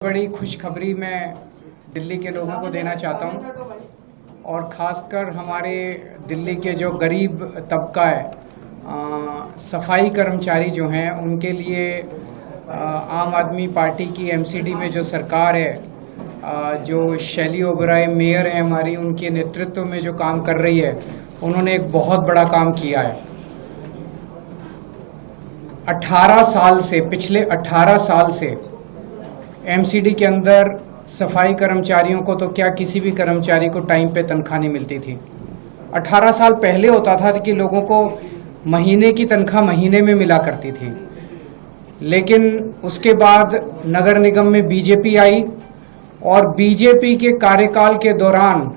बड़ी खुशखबरी मैं दिल्ली के लोगों को देना चाहता हूं और ख़ासकर हमारे दिल्ली के जो गरीब तबका है, सफाई कर्मचारी जो हैं, उनके लिए आम आदमी पार्टी की एमसीडी में जो सरकार है, जो शैली ओबराय मेयर है हमारी, उनके नेतृत्व में जो काम कर रही है, उन्होंने एक बहुत बड़ा काम किया है। 18 साल से, पिछले 18 साल से एमसीडी के अंदर सफाई कर्मचारियों को तो क्या, किसी भी कर्मचारी को टाइम पे तनख्वाह नहीं मिलती थी। 18 साल पहले होता था कि लोगों को महीने की तनख्वाह महीने में मिला करती थी, लेकिन उसके बाद नगर निगम में बीजेपी आई और बीजेपी के कार्यकाल के दौरान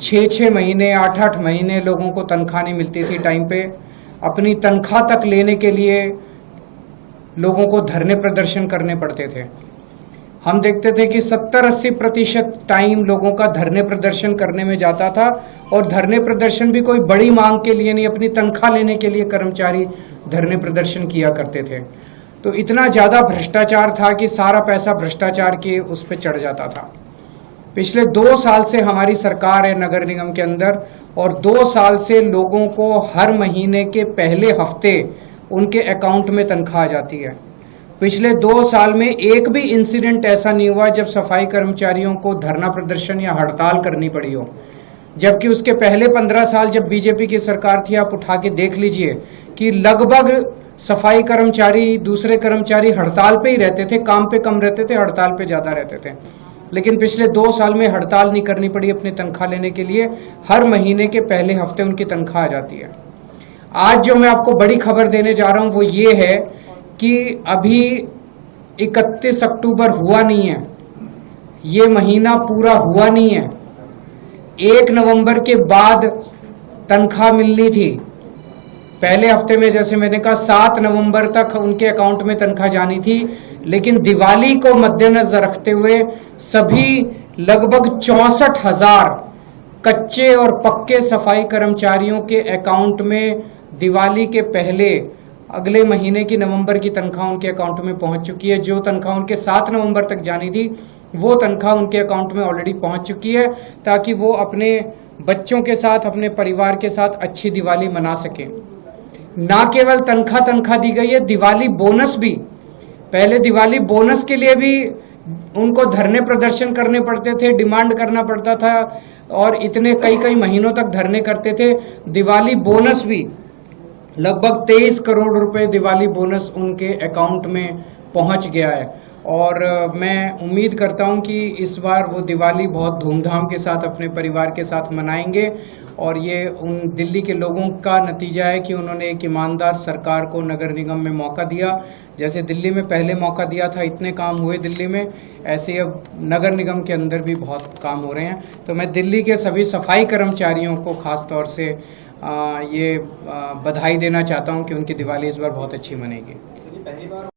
6-6 महीने, 8-8 महीने लोगों को तनख्वाह नहीं मिलती थी टाइम पे। अपनी तनख्वाह तक लेने के लिए लोगों को धरने प्रदर्शन करने पड़ते थे। हम देखते थे कि 70-80% टाइम लोगों का धरने प्रदर्शन करने में जाता था, और धरने प्रदर्शन भी कोई बड़ी मांग के लिए नहीं, अपनी तनख्वाह लेने के लिए कर्मचारी धरने प्रदर्शन किया करते थे। तो इतना ज़्यादा भ्रष्टाचार था कि सारा पैसा भ्रष्टाचार के उस पर चढ़ जाता था। पिछले 2 साल से हमारी सरकार है नगर निगम के अंदर, और 2 साल से लोगों को हर महीने के पहले हफ्ते उनके अकाउंट में तनख्वाह आ जाती है। पिछले 2 साल में एक भी इंसिडेंट ऐसा नहीं हुआ जब सफाई कर्मचारियों को धरना प्रदर्शन या हड़ताल करनी पड़ी हो। जबकि उसके पहले 15 साल जब बीजेपी की सरकार थी, आप उठा के देख लीजिए कि लगभग सफाई कर्मचारी, दूसरे कर्मचारी हड़ताल पे ही रहते थे, काम पे कम रहते थे, हड़ताल पे ज़्यादा रहते थे। लेकिन पिछले 2 साल में हड़ताल नहीं करनी पड़ी अपनी तनख्वाह लेने के लिए। हर महीने के पहले हफ्ते उनकी तनख्वाह आ जाती है। आज जो मैं आपको बड़ी खबर देने जा रहा हूँ वो ये है कि अभी 31 अक्टूबर हुआ नहीं है, ये महीना पूरा हुआ नहीं है। 1 नवंबर के बाद तनख्वाह मिलनी थी। पहले हफ्ते में, जैसे मैंने कहा, 7 नवंबर तक उनके अकाउंट में तनख्वाह जानी थी, लेकिन दिवाली को मद्देनजर रखते हुए सभी लगभग 64,000 कच्चे और पक्के सफाई कर्मचारियों के अकाउंट में दिवाली के पहले अगले महीने की नवंबर की तनख्वाह उनके अकाउंट में पहुंच चुकी है। जो तनख्वाह उनके 7 नवंबर तक जानी थी, वो तनख्वाह उनके अकाउंट में ऑलरेडी पहुंच चुकी है, ताकि वो अपने बच्चों के साथ, अपने परिवार के साथ अच्छी दिवाली मना सकें। ना केवल तनख्वाह दी गई है, दिवाली बोनस भी। पहले दिवाली बोनस के लिए भी उनको धरने प्रदर्शन करने पड़ते थे, डिमांड करना पड़ता था, और इतने कई महीनों तक धरने करते थे। दिवाली बोनस भी लगभग 23 करोड़ रुपए दिवाली बोनस उनके अकाउंट में पहुंच गया है। और मैं उम्मीद करता हूं कि इस बार वो दिवाली बहुत धूमधाम के साथ अपने परिवार के साथ मनाएंगे, और ये उन दिल्ली के लोगों का नतीजा है कि उन्होंने एक ईमानदार सरकार को नगर निगम में मौका दिया। जैसे दिल्ली में पहले मौका दिया था, इतने काम हुए दिल्ली में, ऐसे अब नगर निगम के अंदर भी बहुत काम हो रहे हैं। तो मैं दिल्ली के सभी सफाई कर्मचारियों को ख़ास तौर से बधाई देना चाहता हूं कि उनकी दिवाली इस बार बहुत अच्छी मनेगी। पहली बार